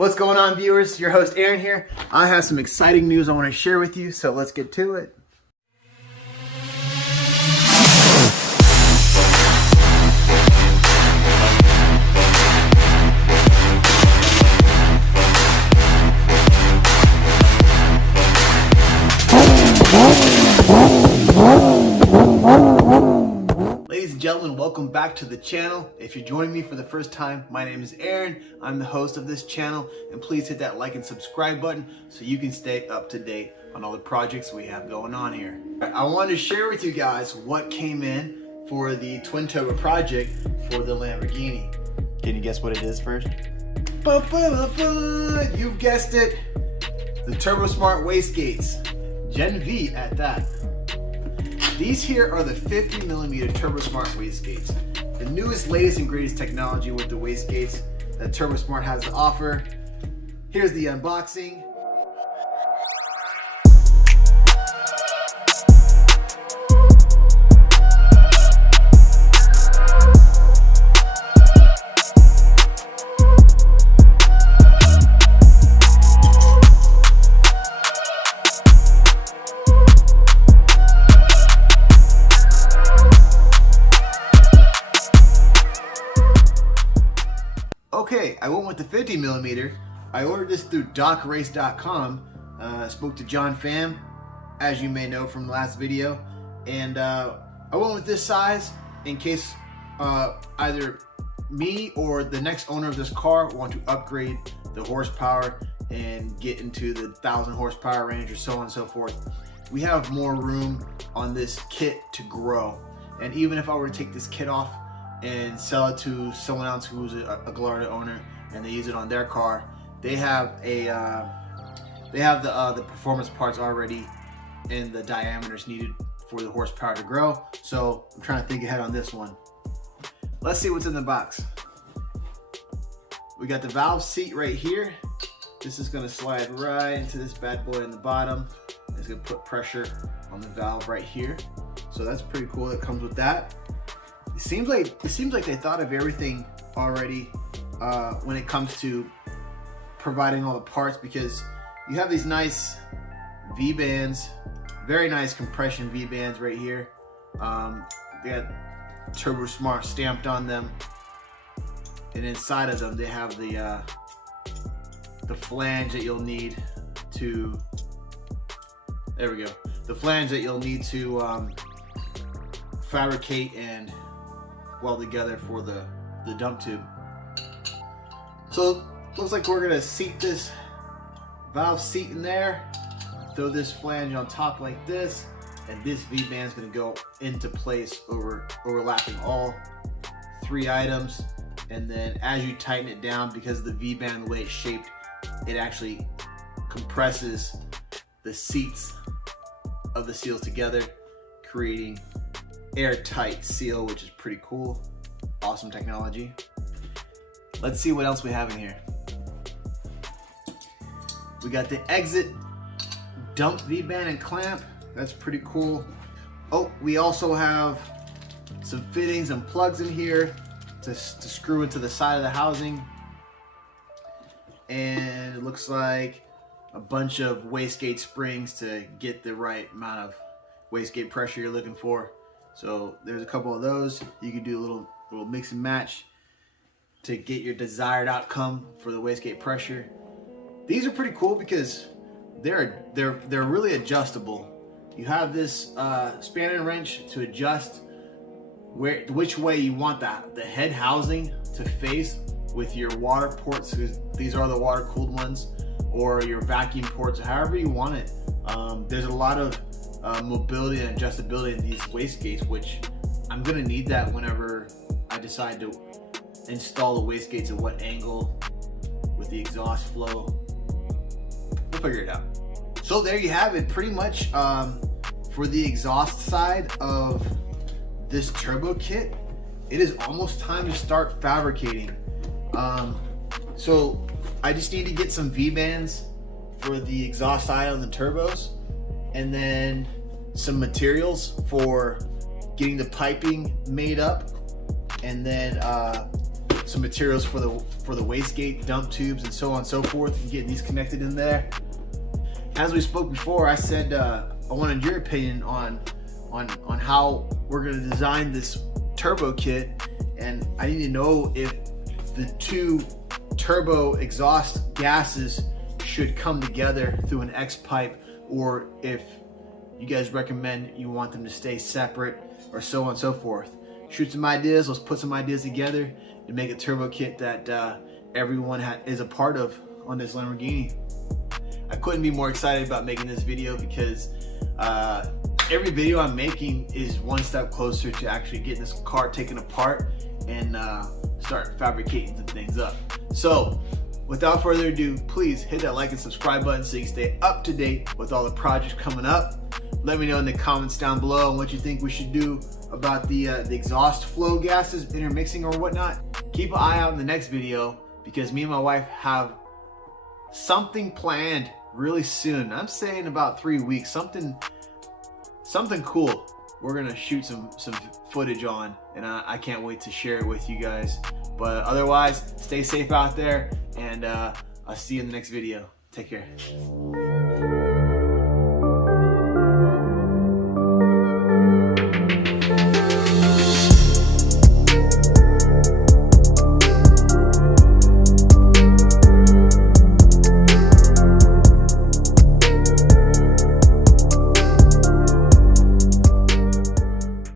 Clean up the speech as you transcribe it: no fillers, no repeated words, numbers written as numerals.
What's going on, viewers? Your host Aaron here. I have some exciting news I want to share with you, so let's get to it. Ladies and gentlemen, welcome back to the channel. If you're joining me for the first time, my name is Aaron. I'm the host of this channel, and please hit that like and subscribe button so you can stay up to date on all the projects we have going on here. I wanted to share with you guys what came in for the twin turbo project for the Lamborghini. Can you guess what it is first? You've guessed it. The Turbo Smart Wastegates, Gen V at that. These here are the 50mm Turbo Smart Wastegates, the newest, latest, and greatest technology with the wastegates that Turbo Smart has to offer. Here's the unboxing. Okay, I went with the 50mm. I ordered this through docrace.com. Spoke to John Pham, as you may know from the last video, and I went with this size in case either me or the next owner of this car want to upgrade the horsepower and get into the 1,000 horsepower range or so on and so forth. We have more room on this kit to grow, and even if I were to take this kit off and sell it to someone else who's a Gallardo owner and they use it on their car, they have the performance parts already in the diameters needed for the horsepower to grow. So I'm trying to think ahead on this one. Let's see what's in the box. We got the valve seat right here. This is going to slide right into this bad boy in the bottom. It's going to put pressure on the valve right here. So that's pretty cool. It comes with that. It seems like they thought of everything already when it comes to providing all the parts, because you have these nice V-bands, very nice compression V-bands right here. They got Turbo Smart stamped on them, and inside of them they have the flange that you'll need to. There we go. The flange that you'll need to fabricate and weld together for the dump tube. So looks like we're gonna seat this valve seat in there, throw this flange on top like this, and this V-band is gonna go into place overlapping all three items. And then as you tighten it down, because of the V-band, the way it's shaped, it actually compresses the seats of the seals together, creating airtight seal, which is pretty cool. Awesome technology. Let's see what else we have in here. We got the exit dump V-band and clamp. That's pretty cool. Oh, we also have some fittings and plugs in here to screw into the side of the housing. And it looks like a bunch of wastegate springs to get the right amount of wastegate pressure you're looking for. So there's a couple of those. You can do a little mix and match to get your desired outcome for the wastegate pressure. These are pretty cool because they're really adjustable. You have this spanner and wrench to adjust which way you want the head housing to face with your water ports. These are the water cooled ones, or your vacuum ports, however you want it. There's a lot of mobility and adjustability in these wastegates, which I'm gonna need that whenever I decide to install the wastegates at what angle with the exhaust flow. We'll figure it out. So there you have it, pretty much for the exhaust side of this turbo kit. It is almost time to start fabricating. So I just need to get some V-bands for the exhaust side on the turbos, and then some materials for getting the piping made up, and then some materials for the wastegate, dump tubes, and so on and so forth, and getting these connected in there. As we spoke before, I said I wanted your opinion on how we're going to design this turbo kit, and I need to know if the two turbo exhaust gases should come together through an X pipe, or if you guys recommend you want them to stay separate, or so on and so forth. Shoot some ideas. Let's put some ideas together and make a turbo kit that everyone is a part of on this Lamborghini. I couldn't be more excited about making this video because every video I'm making is one step closer to actually getting this car taken apart and start fabricating some things up. So without further ado, please hit that like and subscribe button so you can stay up to date with all the projects coming up. Let me know in the comments down below on what you think we should do about the exhaust flow gases intermixing or whatnot. Keep an eye out in the next video because me and my wife have something planned really soon. I'm saying about 3 weeks, something cool we're gonna shoot some footage on, and I can't wait to share it with you guys. But otherwise, stay safe out there, and I'll see you in the next video. Take care.